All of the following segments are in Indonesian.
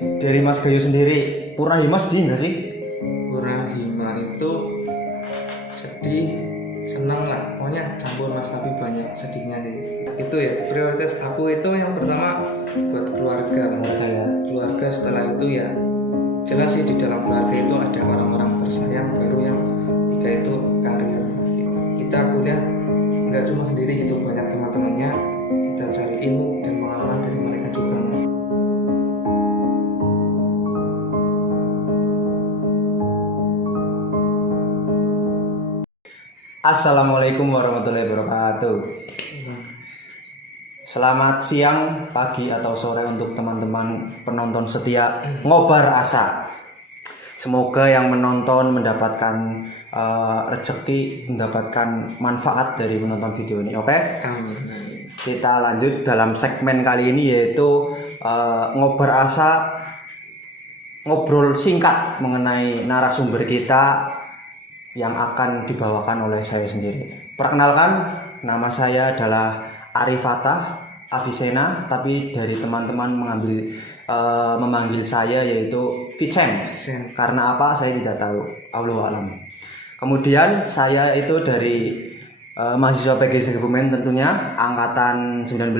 Dari Mas Gayu sendiri, Purna Hima sedih nggak sih? Purna Hima itu sedih, senang lah, pokoknya campur mas, tapi banyak sedihnya sih. Itu ya prioritas aku itu yang pertama buat keluarga. Ya. Keluarga, setelah itu ya jelas sih di dalam keluarga itu ada orang-orang tersayang, baru yang tiga itu karir. Kita kuliah nggak cuma sendiri gitu, banyak teman-temannya, kita cari ilmu dan pengalaman dari mereka juga mas. Assalamualaikum warahmatullahi wabarakatuh. Selamat siang, pagi, atau sore untuk teman-teman penonton setia Ngobar Asa. Semoga yang menonton mendapatkan rezeki, mendapatkan manfaat dari menonton video ini. Oke? Amin. Kita lanjut dalam segmen kali ini, yaitu Ngobar Asa, ngobrol singkat mengenai narasumber kita yang akan dibawakan oleh saya sendiri. Perkenalkan, nama saya adalah Arifata Avicenna, tapi dari teman-teman memanggil saya yaitu Vicen. Karena apa? Saya tidak tahu. Allahu a'lam. Kemudian saya itu dari mahasiswa PGSD Kebumen, tentunya angkatan 19,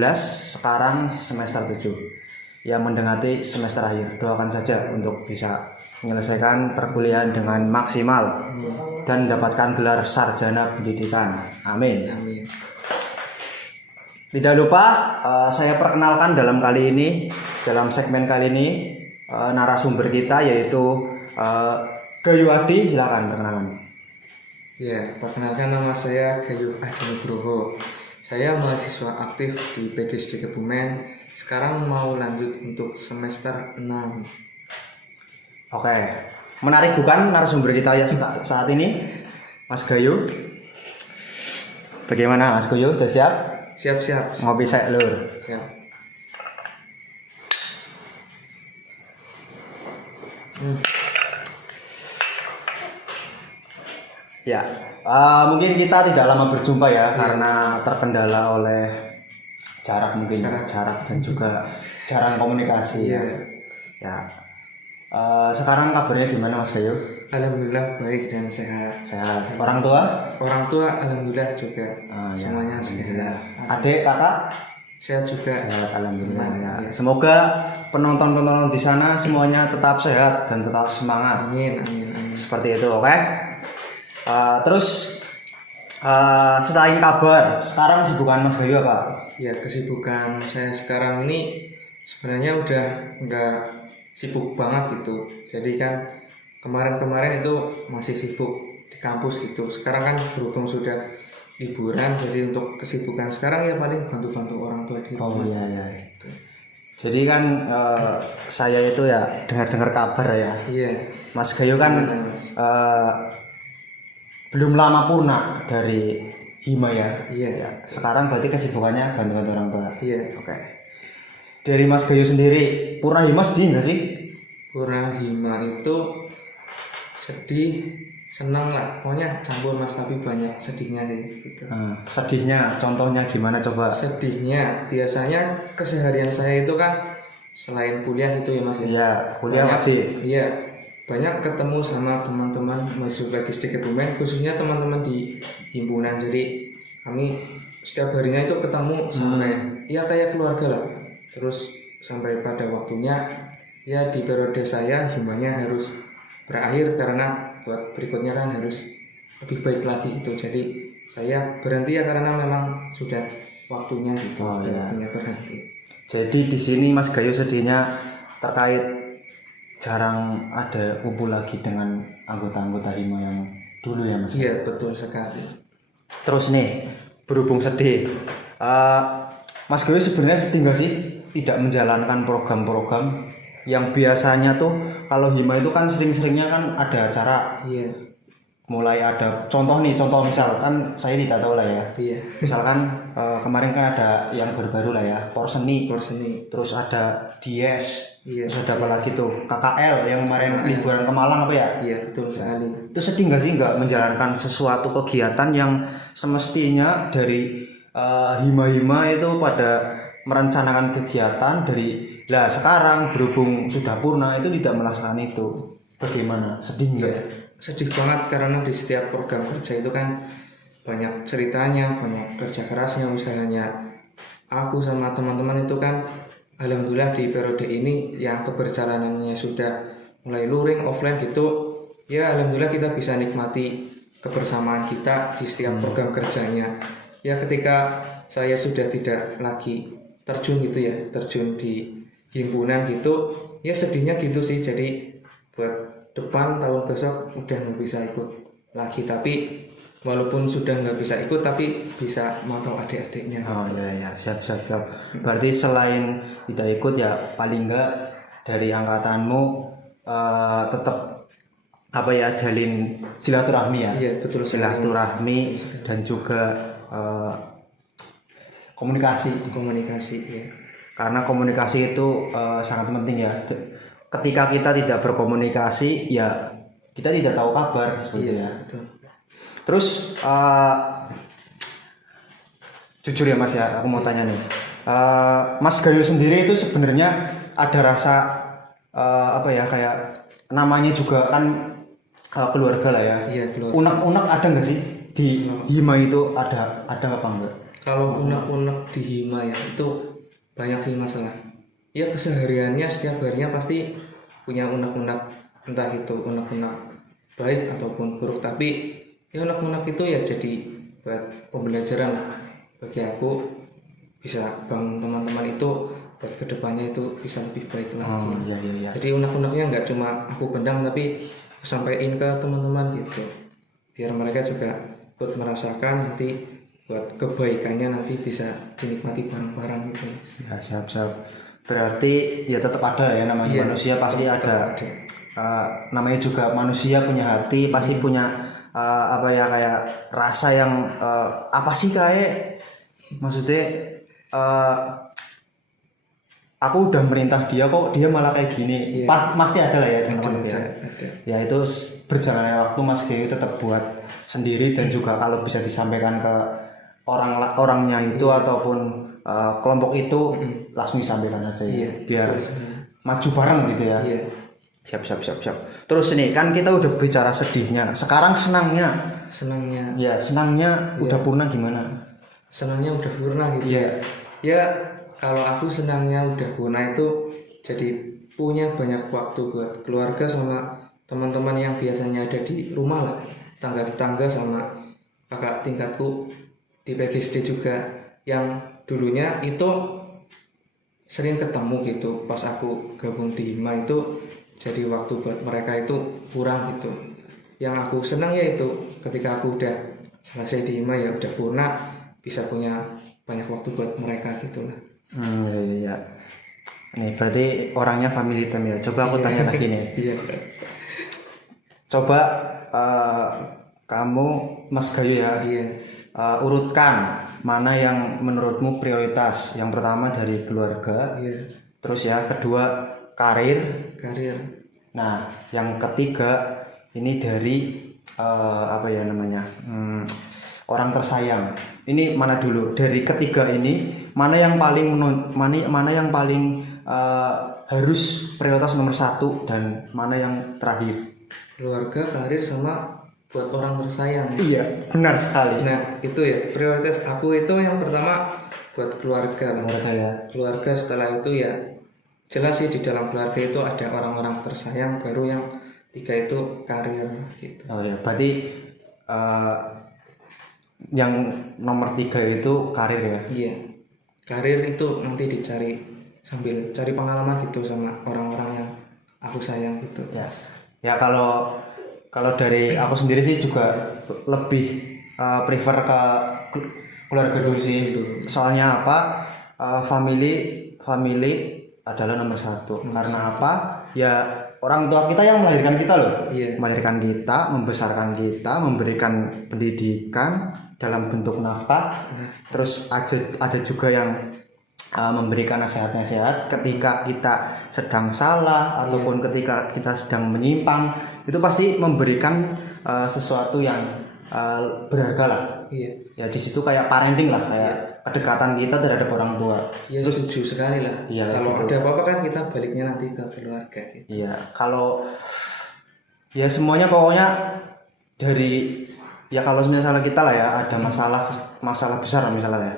sekarang semester 7. Yang mendekati semester akhir. Doakan saja untuk bisa menyelesaikan perkuliahan dengan maksimal dan mendapatkan gelar sarjana pendidikan. Amin. Amin. Tidak lupa saya perkenalkan dalam segmen kali ini narasumber kita, yaitu Gayu Adi. Silakan perkenalan. Ya, perkenalkan, nama saya Gayu Adi Nugroho. Saya mahasiswa aktif di PGSD Kebumen. Sekarang mau lanjut untuk semester 6. Oke, menarik bukan narasumber kita ya saat ini, Mas Gayu? Bagaimana Mas Gayu? Sudah siap? Siap. Ngopi saya lur. Siap. Ya, mungkin kita tidak lama berjumpa ya, karena terkendala oleh jarak dan juga jarang komunikasi. Ya. Sekarang kabarnya gimana Mas Gayu? Alhamdulillah baik dan sehat. Sehat. Orang tua? Orang tua alhamdulillah juga. Semuanya alhamdulillah. sehat. Adik, kakak? Sehat juga. Sehat, alhamdulillah. Ya. Semoga penonton-penonton di sana semuanya tetap sehat dan tetap semangat. Amin. Seperti itu, oke? Terus selain kabar, sekarang kesibukan Mas Gayu apa? Ya, kesibukan saya sekarang ini sebenarnya udah nggak sibuk banget gitu. Jadi kan kemarin itu masih sibuk di kampus gitu. Sekarang kan berhubung sudah liburan, jadi untuk kesibukan sekarang ya paling bantu-bantu orang tua di rumah. Oh iya. Gitu. Jadi kan saya itu ya dengar kabar ya. Iya. Mas Gayu kan belum lama purna dari Hima ya. Iya. Sekarang berarti kesibukannya bantu-bantu orang tua. Iya. Oke. Dari Mas Gayu sendiri, Purna Hima sedih nggak sih? Purna Hima itu sedih, senang lah, pokoknya campur mas, tapi banyak sedihnya sih gitu. Sedihnya contohnya gimana coba? Sedihnya biasanya keseharian saya itu kan selain kuliah itu ya mas. Iya, kuliah wajib. Iya, banyak ketemu sama teman-teman mahasiswa PGSD Kebumen, khususnya teman-teman di himpunan. Jadi kami setiap harinya itu ketemu sampai ya kayak keluarga lah. Terus sampai pada waktunya ya di periode saya himanya harus berakhir, karena buat berikutnya kan harus lebih baik lagi gitu. Jadi saya berhenti ya karena memang sudah waktunya gitu. Waktunya berhenti. Jadi di sini Mas Gayu sedihnya terkait jarang ada kumpul lagi dengan anggota-anggota Hima yang dulu ya Mas? Iya, betul sekali. Terus nih, berhubung sedih, Mas Gayu sebenarnya sedih nggak sih tidak menjalankan program-program yang biasanya tuh kalau Hima itu kan sering-seringnya kan ada acara. Iya. Mulai ada contoh misalkan saya tidak tahu lah ya. Iya. Misalkan kemarin kan ada yang baru-baru lah ya, Porseni. Terus ada Dies. Iya. Terus ada apa lagi tuh? KKL yang kemarin liburan ke Malang apa ya? Iya, betul sekali. Itu sedih nggak sih nggak menjalankan sesuatu kegiatan yang semestinya dari Hima-Hima itu pada merencanakan kegiatan dari lah sekarang berhubung sudah purna itu tidak melaksanakan itu. Bagaimana? Sedih nggak? Sedih banget karena di setiap program kerja itu kan banyak ceritanya, banyak kerja kerasnya. Misalnya aku sama teman-teman itu kan alhamdulillah di periode ini yang keberjalanannya sudah mulai luring offline gitu, ya alhamdulillah kita bisa nikmati kebersamaan kita di setiap program kerjanya. Ya ketika saya sudah tidak lagi terjun gitu ya, terjun di himpunan gitu, ya sedihnya gitu sih. Jadi buat depan tahun besok udah nggak bisa ikut lagi, tapi walaupun sudah nggak bisa ikut tapi bisa mantau adik-adiknya. Oh ya siap. Berarti selain tidak ikut ya paling enggak dari angkatanmu tetap apa ya jalin silaturahmi ya. Iya betul. Silaturahmi dan juga komunikasi Ya. karena komunikasi itu sangat penting ya. Ketika kita tidak berkomunikasi ya kita tidak tahu kabar seperti Iya, ya. betul. Terus jujur ya Mas ya, aku mau tanya nih, Mas Gayo sendiri itu sebenarnya ada rasa apa ya kayak namanya juga kan keluarga lah ya. Iya, keluarga. Unek-unek ada nggak sih di Hima itu ada apa enggak? Kalau unek-unek di Hima ya itu banyak sih masalah. Ya kesehariannya setiap harinya pasti punya unek-unek, entah itu unek-unek baik ataupun buruk. Tapi ya unek-unek itu ya jadi buat pembelajaran bagi aku, bisa bangun teman-teman itu buat kedepannya itu bisa lebih baik lagi. Oh iya. Jadi unek-uneknya nggak cuma aku pendam tapi aku sampaikan ke teman-teman gitu, biar mereka juga ikut merasakan nanti buat kebaikannya nanti bisa dinikmati bareng-bareng gitu. Ya siap. Berarti ya tetap ada ya namanya Iya, manusia pasti tetap ada. Namanya juga manusia punya hati pasti punya apa ya kayak rasa yang apa sih kayak maksudnya aku udah merintah dia kok dia malah kayak gini. Iya. Pasti ada lah ya Ada. ya itu berjalannya waktu Mas Gayo tetap buat sendiri dan juga kalau bisa disampaikan ke orangnya itu ataupun kelompok itu langsung disampaikan aja ya. Biar maju bareng gitu ya. Iya. Siap. Terus ini kan kita udah bicara sedihnya, sekarang senangnya udah purna gimana? Senangnya udah purna gitu ya. Kalau aku senangnya udah purna itu jadi punya banyak waktu buat keluarga sama teman-teman yang biasanya ada di rumah lah, tangga-tetangga sama kakak tingkatku di PGSD juga yang dulunya itu sering ketemu gitu. Pas aku gabung di Hima itu jadi waktu buat mereka itu kurang gitu. Yang aku senang ya itu ketika aku udah selesai di Hima ya udah purna, bisa punya banyak waktu buat mereka gitu lah. Iya. Nih berarti orangnya family time ya. Coba aku tanya lagi nih. Iya. Coba kamu Mas Gayo ya. Iya. Urutkan mana yang menurutmu prioritas. Yang pertama dari keluarga. Iya. Terus ya kedua karir. Nah yang ketiga ini dari apa ya namanya orang tersayang. Ini mana dulu dari ketiga ini mana yang paling mana yang paling harus prioritas nomor 1 dan mana yang terakhir? Keluarga, karir, sama buat orang tersayang. Iya benar sekali. Nah itu ya prioritas aku itu yang pertama buat keluarga. Keluarga setelah itu ya jelas sih di dalam keluarga itu ada orang-orang tersayang, baru yang 3 itu karir gitu. Oh ya berarti yang nomor 3 itu karir ya? Iya, karir itu nanti dicari sambil cari pengalaman gitu sama orang-orang yang aku sayang gitu. Ya kalau dari aku sendiri sih juga lebih prefer ke keluarga dulu sih. Soalnya apa? Family adalah nomor 1. Karena apa? Ya orang tua kita yang melahirkan kita loh. Iya. Melahirkan kita, membesarkan kita, memberikan pendidikan dalam bentuk nafkah. Terus ada juga yang memberikan nasihat-nasihat ketika kita sedang salah ataupun ketika kita sedang menyimpang, itu pasti memberikan sesuatu yang berharga lah. Iya. Ya di situ kayak parenting lah, kayak kedekatan kita terhadap orang tua. Ya setuju sekali lah. Iya, Kalau gitu. ada apa-apa kan kita baliknya nanti ke keluarga gitu. Iya, kalau ya semuanya pokoknya dari ya kalau misalnya kita lah ya ada masalah besar lah misalnya ya.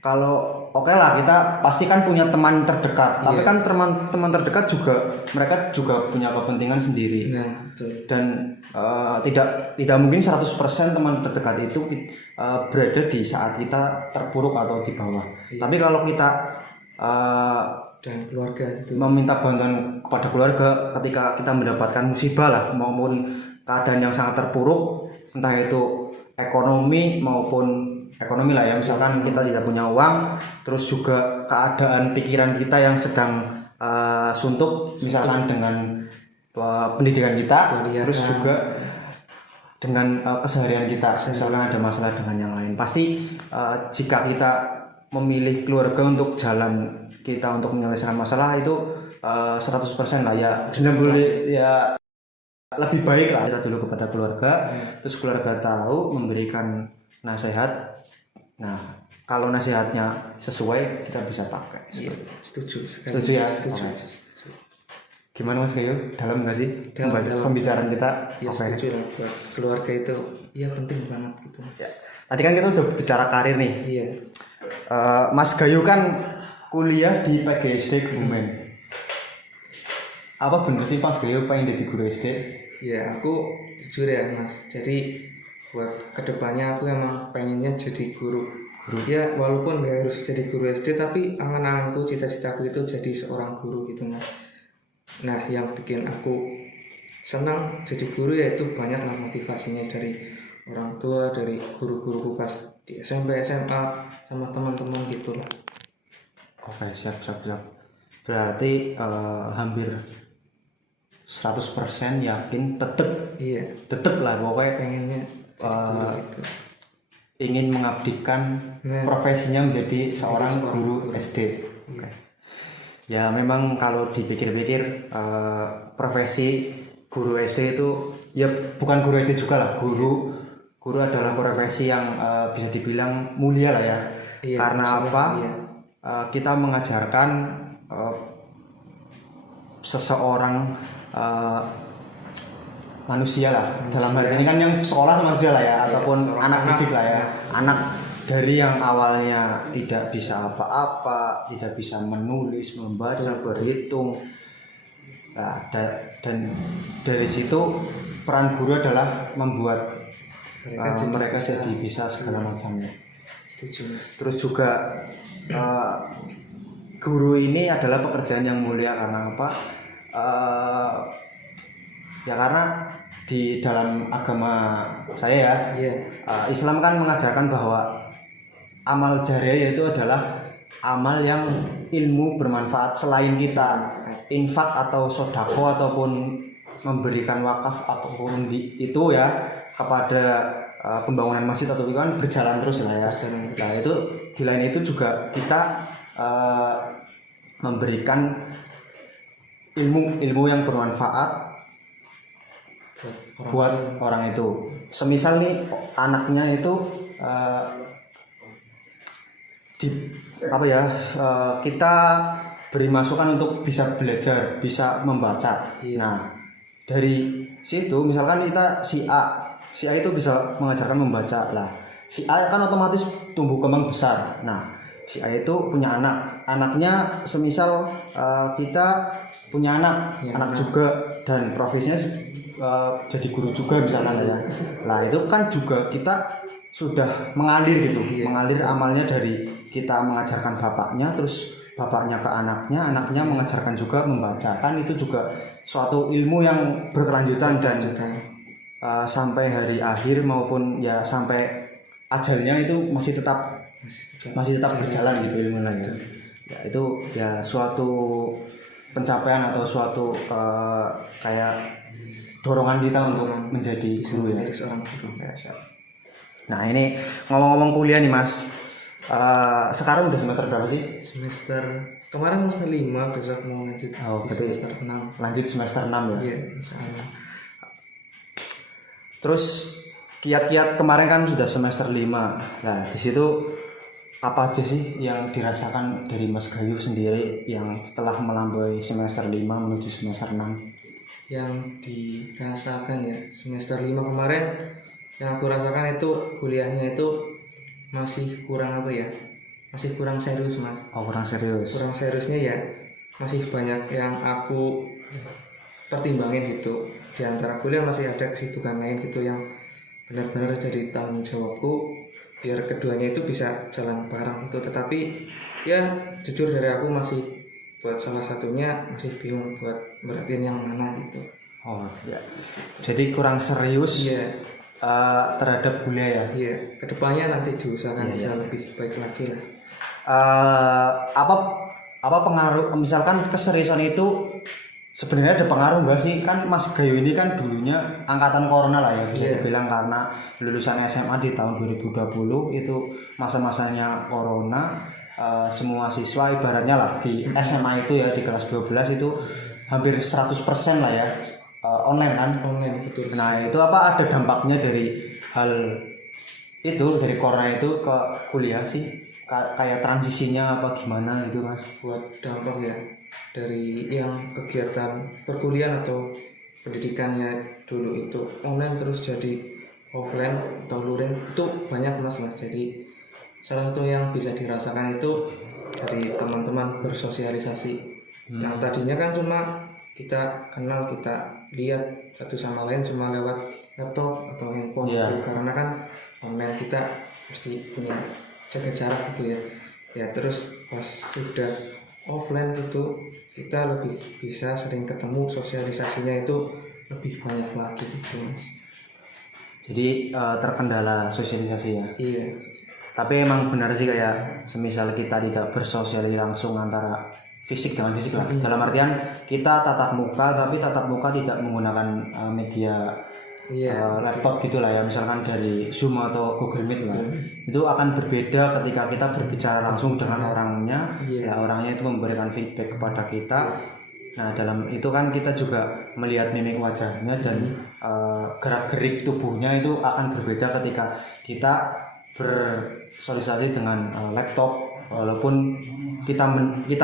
Kalau oke lah kita pasti kan punya teman terdekat, tapi kan teman terdekat juga mereka juga punya kepentingan sendiri. Nah, betul. Dan tidak mungkin 100% teman terdekat itu berada di saat kita terpuruk atau di bawah. Tapi kalau kita Dan keluarga itu meminta bantuan kepada keluarga ketika kita mendapatkan musibah lah maupun keadaan yang sangat terpuruk, entah itu ekonomi maupun ekonomi lah ya, misalkan kita tidak punya uang, terus juga keadaan pikiran kita yang sedang suntuk misalkan dengan pendidikan kita, terus juga dengan keseharian kita, misalkan ada masalah dengan yang lain, pasti jika kita memilih keluarga untuk jalan kita untuk menyelesaikan masalah itu 100% lah ya, 90 ya lebih baik lah kita dulu kepada keluarga, terus keluarga tahu memberikan nasihat. Nah, kalau nasihatnya sesuai kita bisa pakai. iya, setuju sekali. Setuju ya? Setuju. Oke. Setuju. Gimana Mas Gayo? Dalam nggak sih Dalam. pembicaraan kita? Ya Oke. setuju lah, buat keluarga itu ya penting banget gitu. Ya. Tadi kan kita udah bicara karir nih. Iya. Mas Gayo kan kuliah di PGSD Kebumen. Apa bener sih Mas Gayo pengen jadi guru SD? Ya aku jujur ya Mas. Jadi buat kedepannya aku emang pengennya jadi guru. Ya walaupun nggak harus jadi guru SD, tapi angan-anganku, cita-citaku itu jadi seorang guru gitu Mas. Nah yang bikin aku senang jadi guru yaitu banyaklah motivasinya dari orang tua, dari guru-guruku pas di SMP, SMA, sama teman-teman gitu lah. Oke, siap. Berarti hampir 100% yakin Iya, tetep lah pokoknya pengennya jadi guru gitu. ingin mengabdikan profesinya menjadi seorang guru SD. Oke. Ya memang kalau dipikir-pikir profesi guru SD itu ya bukan guru SD juga lah, guru adalah profesi yang bisa dibilang mulia lah ya. Iya, karena apa? iya. Kita mengajarkan seseorang manusia lah, dalam hal ini kan yang sekolah manusia lah ya, ataupun anak didik lah ya, anak dari yang awalnya tidak bisa apa-apa, tidak bisa menulis, membaca, berhitung. Nah, dan dari situ peran guru adalah membuat mereka jadi bisa segala macamnya. Setuju Mas. Terus juga guru ini adalah pekerjaan yang mulia karena apa? Ya karena di dalam agama saya ya, Islam kan mengajarkan bahwa amal jariah itu adalah amal yang ilmu bermanfaat selain kita infak atau sodako ataupun memberikan wakaf apapun itu ya kepada pembangunan masjid atau itu kan berjalan terus lah ya. Nah itu di lain itu juga kita memberikan ilmu yang bermanfaat buat orang itu. Semisal nih anaknya itu kita beri masukan untuk bisa belajar, bisa membaca. Nah dari situ misalkan kita si A itu bisa mengajarkan membaca lah. Si A kan otomatis tumbuh kembang besar. Nah si A itu punya anaknya semisal kita punya anak juga dan profesinya jadi guru juga misalkan ya. Lah itu kan juga kita sudah mengalir gitu, mengalir amalnya dari kita mengajarkan bapaknya, terus bapaknya ke anaknya mengajarkan juga membaca. Kan itu juga suatu ilmu yang berkelanjutan dan sampai hari akhir maupun ya sampai ajalnya itu masih tetap berjalan gitu ilmunya ya. Ya itu ya suatu pencapaian atau suatu kayak dorongan kita untuk menjadi guru ya. Nah ini ngomong-ngomong kuliah nih Mas, sekarang udah semester berapa sih? Kemarin semester 5, besok mau lanjut semester 6. Lanjut semester 6 ya? Iya, misalnya. Terus kiat-kiat kemarin kan sudah semester 5. Nah, di situ apa aja sih yang dirasakan dari Mas Gayu sendiri yang setelah melampaui semester 5 menuju semester 6? Yang dirasakan ya semester 5 kemarin, yang aku rasakan itu kuliahnya itu masih kurang apa ya, masih kurang serius mas. Oh, kurang serius. Kurang seriusnya ya, masih banyak yang aku pertimbangin gitu. Di antara kuliah masih ada kesibukan lain gitu yang benar-benar jadi tanggung jawabku biar keduanya itu bisa jalan bareng gitu. Tetapi ya jujur dari aku masih buat salah satunya masih bingung buat merhatiin yang mana gitu. Oh ya, jadi kurang serius Iya, terhadap kuliah ya. iya. Kedepannya nanti diusahakan Iya, bisa iya. lebih baik lagi lah. Apa pengaruh misalkan keseriusan itu sebenarnya ada pengaruh nggak sih? Kan Mas Gayu ini kan dulunya angkatan corona lah ya, bisa Iya. dibilang, karena lulusan SMA di tahun 2020 itu masa-masanya corona. Semua siswa ibaratnya lah di SMA itu ya, di kelas 12 itu hampir 100% lah ya online kan. Online betul. Nah itu apa ada dampaknya dari hal itu, dari corona itu ke kuliah sih? Kayak transisinya apa gimana gitu mas? Buat dampak ya dari yang kegiatan perkuliahan atau pendidikannya dulu itu online terus jadi offline atau luring itu banyak mas lah. Jadi salah satu yang bisa dirasakan itu dari teman-teman bersosialisasi yang tadinya kan cuma kita kenal, kita lihat satu sama lain cuma lewat laptop atau handphone Iya. gitu. Karena kan online kita pasti punya jaga jarak gitu ya. Ya terus pas sudah offline gitu kita lebih bisa sering ketemu, sosialisasinya itu lebih banyak lagi gitu mas. Jadi terkendala sosialisasi ya. Iya. Tapi emang benar sih kayak semisal kita tidak bersosialisasi langsung antara fisik dengan fisik lah. Dalam artian kita tatap muka, tapi tatap muka tidak menggunakan media Iya. laptop gitulah ya, misalkan dari Zoom atau Google Meet lah. Itu akan berbeda ketika kita berbicara langsung dengan orangnya. Iya. Nah, orangnya itu memberikan feedback kepada kita. Nah, dalam itu kan kita juga melihat mimik wajahnya dan gerak-gerik tubuhnya itu akan berbeda ketika kita bersosialisasi dengan laptop. Walaupun kita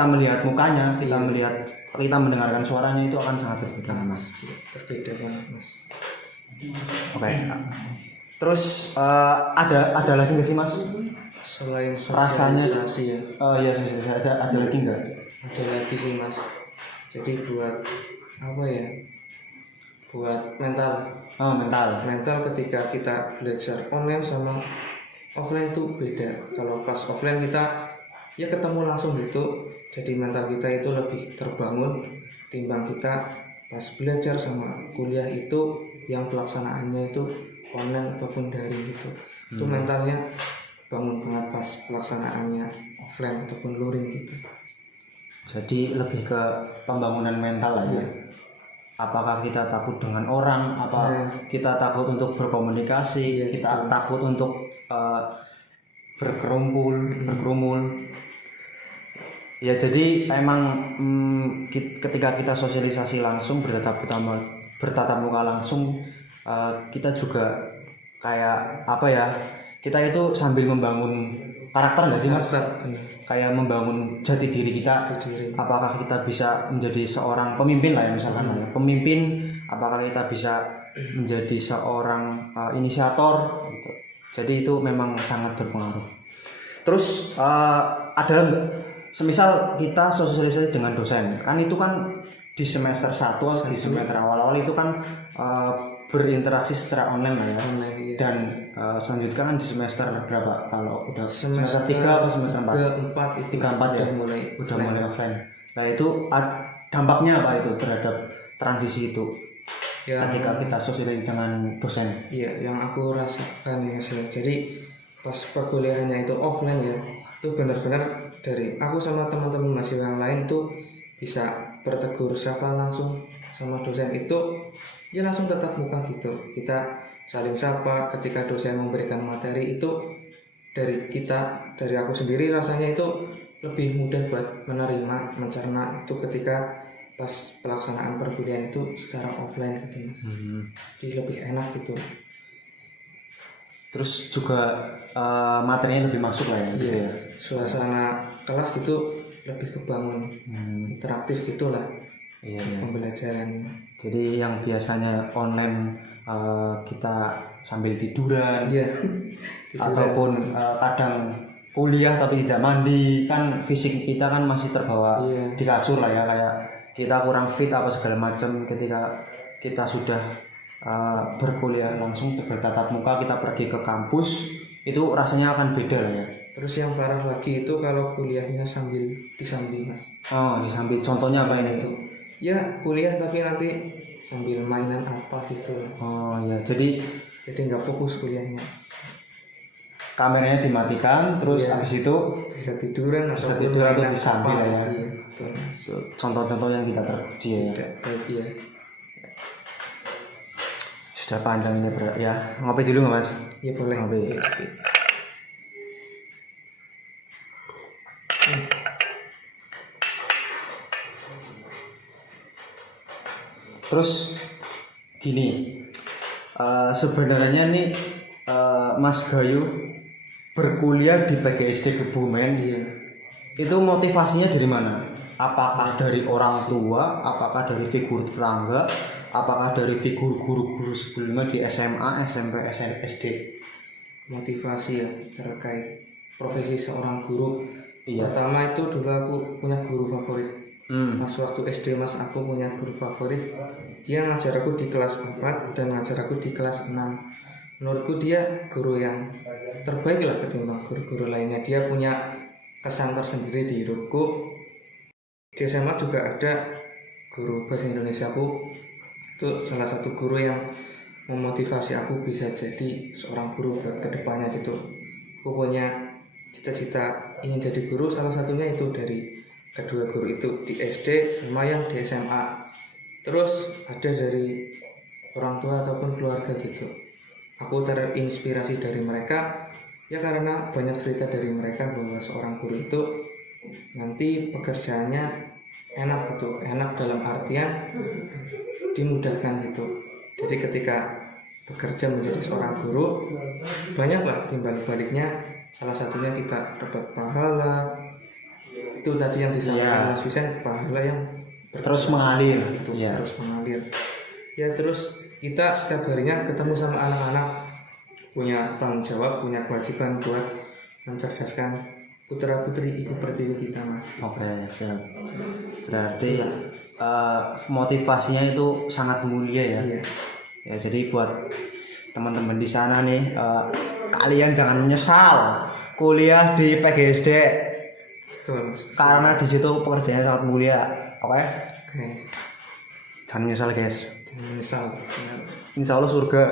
melihat mukanya, kita mendengarkan suaranya, itu akan sangat berbeda mas. Berbeda banget mas. Oke. Terus ada lagi nggak sih mas? Selain Rasanya- sosialisasi ya, Ya ada lagi nggak? ada lagi sih mas. Jadi buat apa ya? Buat mental. Oh, mental. Mental ketika kita belajar online sama offline itu beda. Kalau pas offline kita ya ketemu langsung gitu, jadi mental kita itu lebih terbangun timbang kita pas belajar sama kuliah itu yang pelaksanaannya itu online ataupun daring gitu. Itu mentalnya bangun banget pas pelaksanaannya offline ataupun luring gitu. Jadi lebih ke pembangunan mental lah ya. Apakah kita takut dengan orang, apa kita takut untuk berkomunikasi, kita takut untuk berkerumun. Ya jadi emang ketika kita sosialisasi langsung, bertatap muka langsung, kita juga kayak apa ya? Kita itu sambil membangun karakter nggak sih mas? Kayak membangun jati diri kita. Apakah kita bisa menjadi seorang pemimpin lah ya misalkan ya. Pemimpin, apakah kita bisa menjadi seorang inisiator gitu. Jadi itu memang sangat berpengaruh. Terus ada nggak, semisal kita sosialisasi dengan dosen, kan itu kan di semester 1 atau di semester awal-awal itu kan berinteraksi secara online lah ya. Dan selanjutnya kan di semester berapa? Kalau udah semester 3 atau semester 4? 3-4 ya. Udah mulai offline. Nah itu dampaknya apa itu terhadap transisi itu? Ya, ketika kita sosialisasi dengan dosen. Iya, yang aku rasakan ya mas. Jadi pas perkuliahannya itu offline ya, itu benar-benar dari aku sama teman-teman mahasiswa yang lain tuh bisa bertegur sapa langsung sama dosen itu ya langsung tatap muka gitu. Kita saling sapa ketika dosen memberikan materi itu dari aku sendiri rasanya itu lebih mudah buat menerima, mencerna itu ketika pas pelaksanaan perkuliahan itu secara offline gitu mas. Jadi lebih enak gitu. Terus juga materinya lebih masuk lah ya. Gitu Iya. ya. Suasana kelas gitu lebih kebangun, interaktif gitulah Iya, iya. pembelajarannya. Jadi yang biasanya online kita sambil tiduran Iya. ataupun kadang kuliah tapi tidak mandi, kan fisik kita kan masih terbawa Iya. di kasur lah ya, kayak kita kurang fit apa segala macam. Ketika kita sudah berkuliah langsung bertatap muka, kita pergi ke kampus, itu rasanya akan beda lah ya. Terus yang parah lagi itu kalau kuliahnya disambi mas. Oh, disambil contohnya apa ini? Itu ya kuliah tapi nanti sambil mainan apa gitu. Oh ya, jadi Nggak fokus kuliahnya. kameranya dimatikan, terus Iya. habis itu Bisa tiduran bisa ataupun tidur atau mainan disambil apa. lah ya. Iya, betul, Mas. Contoh-contoh yang kita terpuji ya. Tidak baik ya. Sudah panjang ini bro ya. Ngopi dulu nggak mas? Ya boleh. Ngopi. Terus gini, sebenarnya nih Mas Gayu berkuliah di PGSD Kebumen, Iya. itu motivasinya dari mana? Apakah dari orang tua, apakah dari figur tetangga, apakah dari figur guru-guru sebelumnya di SMA, SMP, SD? Motivasi ya terkait profesi seorang guru. Iya. Pertama itu dulu aku punya guru favorit. Hmm. Pas waktu SD mas aku punya guru favorit. Dia ngajar aku di kelas 4 dan ngajar aku di kelas 6. Menurutku dia guru yang terbaik lah ketimbang guru-guru lainnya. Dia punya kesan tersendiri di hidupku. Di SMA juga ada guru bahasa Indonesia aku. Itu salah satu guru yang memotivasi aku bisa jadi seorang guru buat kedepannya gitu. Aku punya cita-cita ingin jadi guru, salah satunya itu dari kedua guru itu di SD sama yang di SMA. Terus ada dari orang tua ataupun keluarga gitu. Aku terinspirasi dari mereka ya karena banyak cerita dari mereka bahwa seorang guru itu nanti pekerjaannya enak gitu, enak dalam artian dimudahkan gitu. Jadi ketika bekerja menjadi seorang guru banyaklah timbal baliknya, salah satunya kita dapat pahala. Itu tadi yang disampaikan Mas Vincent, pahala yang Terus mengalir itu ya. terus mengalir. Ya terus kita setiap harinya ketemu sama anak-anak, punya tanggung jawab, punya kewajiban buat mencerdaskan putra putri ibu pertiwi kita mas. Oke, siap. Berarti motivasinya itu sangat mulia ya. Iya. Ya, jadi buat teman-teman di sana nih, kalian jangan menyesal kuliah di PGSD Betul mas. karena di situ pekerjaannya sangat mulia. Oke, Oke. jangan menyesal guys. Jangan menyesal. Insya Allah surga.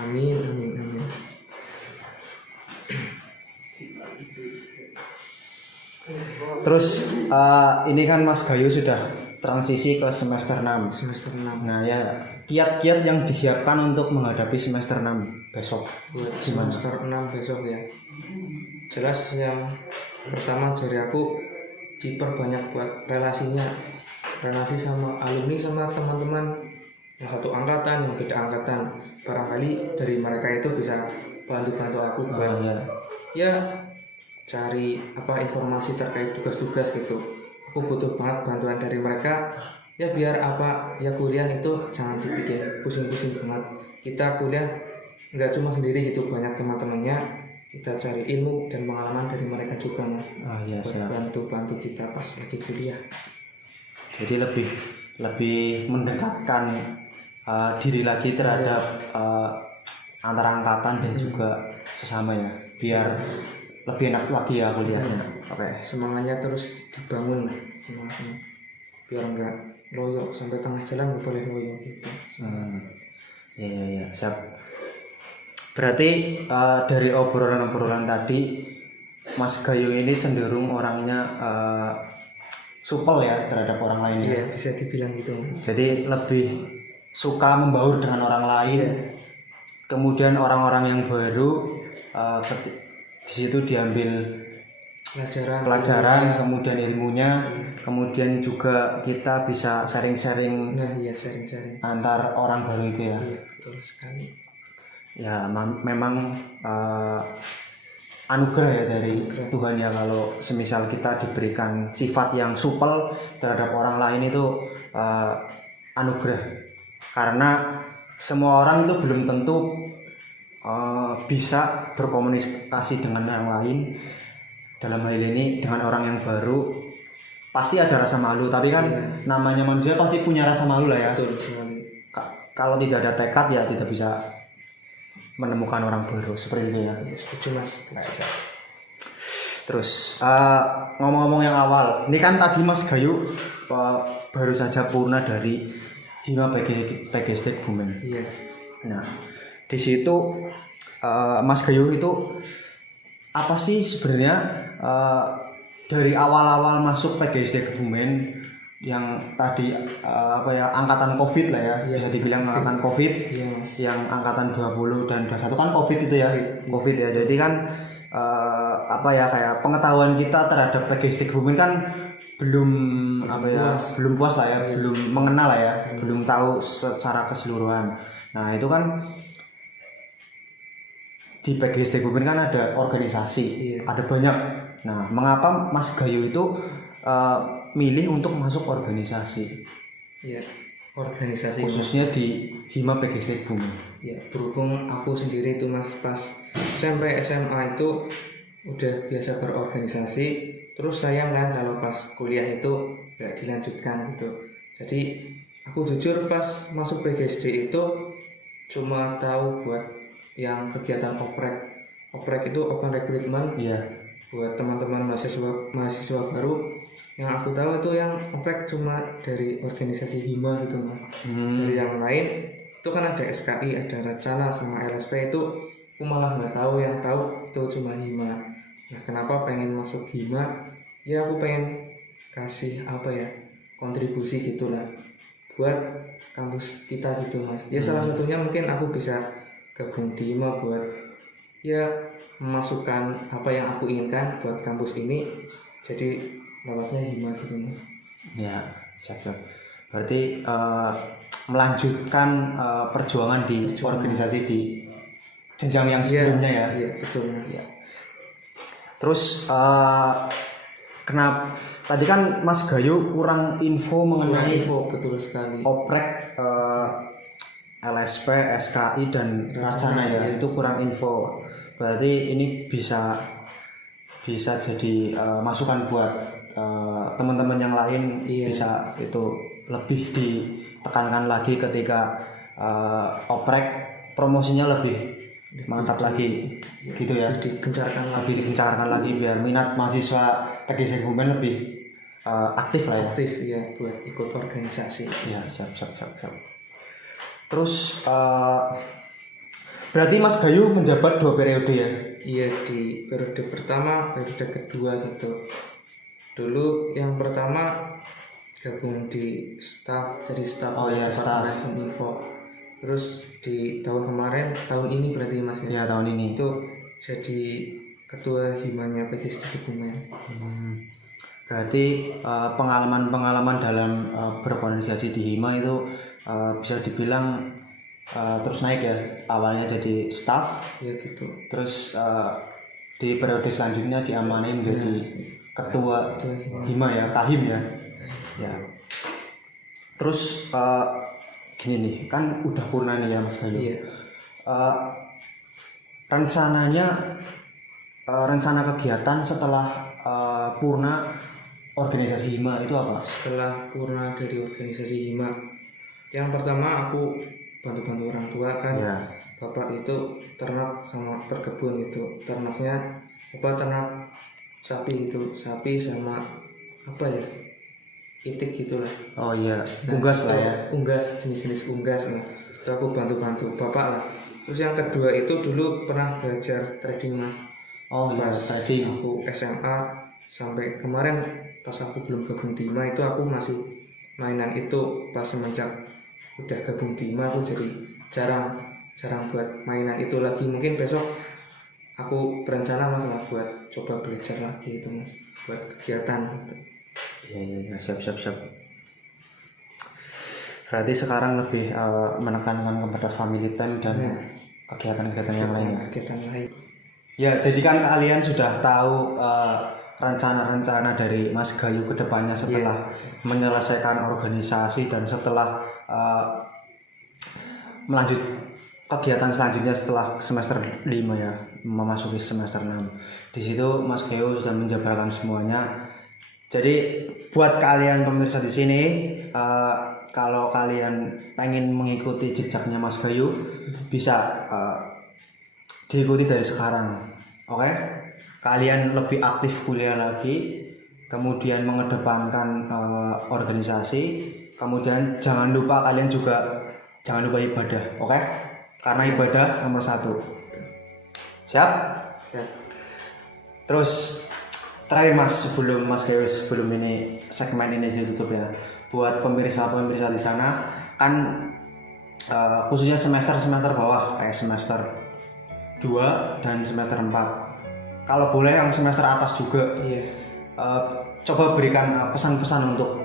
Amin amin amin. Terus ini kan Mas Gayu sudah transisi ke semester 6. Semester 6 Nah ya, kiat-kiat yang disiapkan untuk menghadapi semester 6 besok buat gimana? semester 6 besok ya. Jelas yang pertama dari aku diperbanyak buat relasi sama alumni sama teman-teman yang satu angkatan, yang beda angkatan. Barangkali dari mereka itu bisa bantu-bantu aku buat ya cari informasi terkait tugas-tugas gitu. Aku butuh banget bantuan dari mereka ya biar ya kuliah itu jangan dibikin pusing-pusing banget. Kita kuliah nggak cuma sendiri gitu, banyak teman-temannya. Kita cari ilmu dan pengalaman dari mereka juga mas. Buat bantu kita pas lagi kuliah. Jadi lebih mendekatkan diri lagi terhadap antara angkatan dan juga sesama ya, biar lebih enak lagi ya kuliahnya. Oke. Semangatnya terus dibangun semangatnya biar nggak loyo sampai tengah jalan, nggak boleh loyo gitu. Ya siap. Berarti dari obrolan tadi Mas Gayu ini cenderung orangnya supel ya terhadap orang lain ya. Iya bisa dibilang gitu mas. Jadi lebih suka membaur dengan orang lain. Kemudian orang-orang yang baru di situ diambil pelajaran, kemudian ilmunya, kemudian juga kita bisa sharing-sharing Nah iya sharing-sharing antar orang baru itu ya. iya betul sekali. Ya memang anugerah ya dari Tuhan ya, kalau semisal kita diberikan sifat yang supel terhadap orang lain itu anugerah, karena semua orang itu belum tentu bisa berkomunikasi dengan yang lain. Dalam hal ini dengan orang yang baru pasti ada rasa malu, tapi kan namanya manusia pasti punya rasa malu lah ya. Betul sekali. Kalau tidak ada tekad ya tidak bisa menemukan orang baru seperti itu ya. Ya, setuju Mas. Terus ngomong-ngomong yang awal, ini kan tadi Mas Gayu baru saja purna dari Hima PGSD Kebumen. Iya. Nah, di situ Mas Gayu itu apa sih sebenarnya dari awal-awal masuk PGSD Kebumen yang tadi angkatan Covid lah ya, bisa dibilang angkatan Covid, yang angkatan 20 dan 21 kan Covid itu ya, Covid ya. Jadi kan kayak pengetahuan kita terhadap PGSD Kebumen kan belum belum puas lah ya, belum mengenal lah ya, belum tahu secara keseluruhan. Nah itu kan di PGSD Kebumen kan ada organisasi, ada banyak. Nah mengapa Mas Gayu itu milih untuk masuk organisasi? Iya, organisasi khususnya di Hima PGSD Kebumen. Ya, berhubung aku sendiri itu Mas pas sampai SMA itu udah biasa berorganisasi, terus sayang kan kalau pas kuliah itu gak dilanjutkan gitu. Jadi aku jujur pas masuk PGSD itu cuma tahu buat yang kegiatan oprek itu open recruitment. Iya. Buat teman-teman mahasiswa baru, yang aku tahu itu yang oprek cuma dari organisasi Hima gitu Mas. Dari yang lain itu kan ada SKI, ada Racana sama LSP, itu aku malah nggak tahu, yang tahu itu cuma Hima. Nah kenapa pengen masuk Hima? Ya aku pengen kasih kontribusi gitulah buat kampus kita gitu Mas. Ya salah satunya mungkin aku bisa gabung di Hima buat ya memasukkan apa yang aku inginkan buat kampus ini, jadi lewatnya Hima gitu Mas. Ya, siap. Berarti melanjutkan perjuangan di organisasi di jenjang yang sebelumnya ya. Iya, betul Mas. Ya. Terus kenapa tadi kan Mas Gayu kurang info mengenai betul sekali. oprek, LSP, SKI dan Racana ya, itu kurang info. Berarti ini bisa jadi masukan buat teman-teman yang lain. Bisa itu lebih ditekankan lagi ketika oprek promosinya lebih mantap lagi gitu ya, lebih digencarkan lagi biar minat mahasiswa PGSD Kebumen lebih aktif lah ya. Aktif ya buat ikut organisasi. Ya, siap. Terus berarti Mas Gayu menjabat 2 periode ya? Iya, di periode pertama, periode kedua gitu. Dulu yang pertama gabung di staff, jadi staff Departemen Info. Terus di tahun ini berarti Mas ya? Tahun ini itu jadi ketua Himanya PGSD Kebumen. Berarti pengalaman dalam berorganisasi di Hima itu bisa dibilang terus naik ya. Awalnya jadi staff ya gitu, terus di periode selanjutnya diamanain menjadi ketua Hima ya, Kahim ya. Terus gini nih, kan udah purna nih ya Mas Gayu. Rencana kegiatan setelah purna organisasi Hima itu apa? Setelah purna dari organisasi Hima, yang pertama aku bantu orang tua kan. Bapak itu ternak sama berkebun gitu, ternaknya ternak sapi gitu, sapi sama itik gitulah. Oh iya, unggas lah ya. Unggas, jenis-jenis unggas. Nah, itu aku bantu bapak lah. Terus yang kedua itu dulu pernah belajar trading Mas. Oh iya, trading. Aku SMA sampai kemarin pas aku belum gabung di Hima itu aku masih mainan itu. Pas semenjak udah gabung di Hima aku jadi jarang buat mainan itu lagi. Mungkin besok aku berencana Mas lah buat coba belajar lagi itu Mas, buat kegiatan gitu. Iya, siap. Berarti sekarang lebih menekankan kepada family time dan kegiatan-kegiatan yang lainnya. Kegiatan lain. Ya, jadi kan kalian sudah tahu rencana-rencana dari Mas Gayu ke depannya setelah menyelesaikan organisasi dan setelah melanjut kegiatan selanjutnya setelah semester 5 ya, memasuki semester 6. Di situ Mas Gayu sudah menjabarkan semuanya. Jadi buat kalian pemirsa di sini, kalau kalian pengen mengikuti jejaknya Mas Gayu, bisa diikuti dari sekarang. Oke? Kalian lebih aktif kuliah lagi, kemudian mengedepankan organisasi, kemudian jangan lupa jangan lupa ibadah, oke? Karena ibadah nomor 1. Siap? Siap. Terus terakhir Mas, sebelum ini segmen ini ditutup ya, buat pemirsa di sana kan khususnya semester bawah kayak semester 2 dan semester 4. Kalau boleh yang semester atas juga, coba berikan pesan-pesan untuk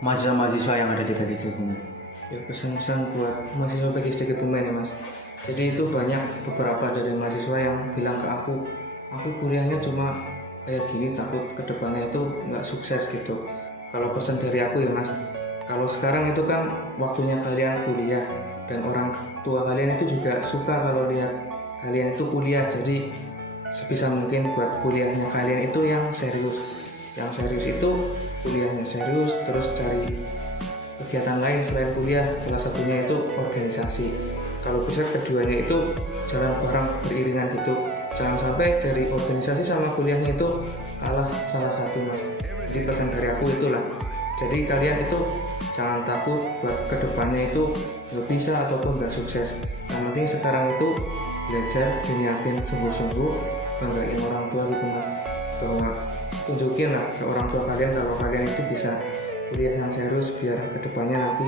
mahasiswa-mahasiswa yang ada di sini. Ya, pesan-pesan buat mahasiswa PGSD Kebumen ya Mas. Jadi itu banyak beberapa dari mahasiswa yang bilang ke aku kuliahnya cuma kayak gini, takut kedepannya itu nggak sukses gitu. Kalau pesan dari aku ya Mas, kalau sekarang itu kan waktunya kalian kuliah, dan orang tua kalian itu juga suka kalau lihat kalian itu kuliah. Jadi sebisa mungkin buat kuliahnya kalian itu yang serius. Yang serius itu kuliahnya serius, terus cari kegiatan lain selain kuliah. Salah satunya itu organisasi. Kalau bisa keduanya itu jalan bareng beriringan gitu. Jangan sampai dari organisasi sama kuliahnya itu kalah salah satu Mas. Jadi pesan dari aku itulah. Jadi kalian itu jangan takut buat kedepannya itu nggak bisa ataupun nggak sukses. Yang penting sekarang itu belajar, diniatin sungguh-sungguh, banggain orang tua gitu Mas. Bahwa tunjukin lah ke orang tua kalian kalau kalian itu bisa kuliah yang serius, biar kedepannya nanti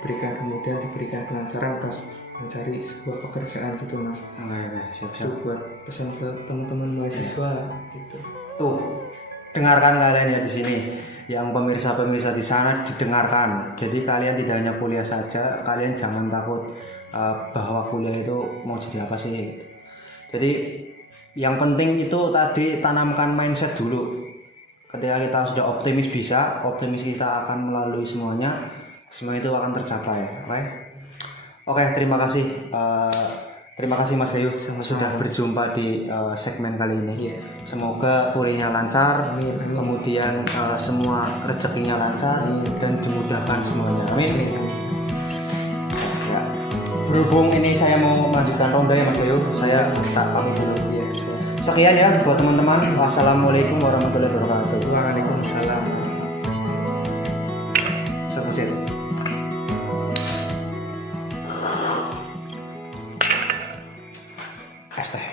diberikan kelancaran pas mencari sebuah pekerjaan gitu Mas. Siap. Itu buat pesan ke teman-teman mahasiswa gitu. Tuh, dengarkan kalian ya di sini, yang pemirsa di sana didengarkan. Jadi kalian tidak hanya kuliah saja, kalian jangan takut bahwa kuliah itu mau jadi apa sih. Jadi yang penting itu tadi tanamkan mindset dulu. Ketika kita sudah optimis kita akan melalui semuanya, semua itu akan tercapai. Oke, terima kasih. Terima kasih Mas Gayu sudah berjumpa di segmen kali ini. Semoga kuliahnya lancar, kemudian semua rezekinya lancar dan dimudahkan semuanya. Amin. Ya. Berhubung ini saya mau melanjutkan ronde ya Mas Gayu, saya tak pamit dulu. Sekian ya buat teman-teman. Wassalamualaikum warahmatullahi wabarakatuh. Waalaikumsalam. Satu set. Es teh.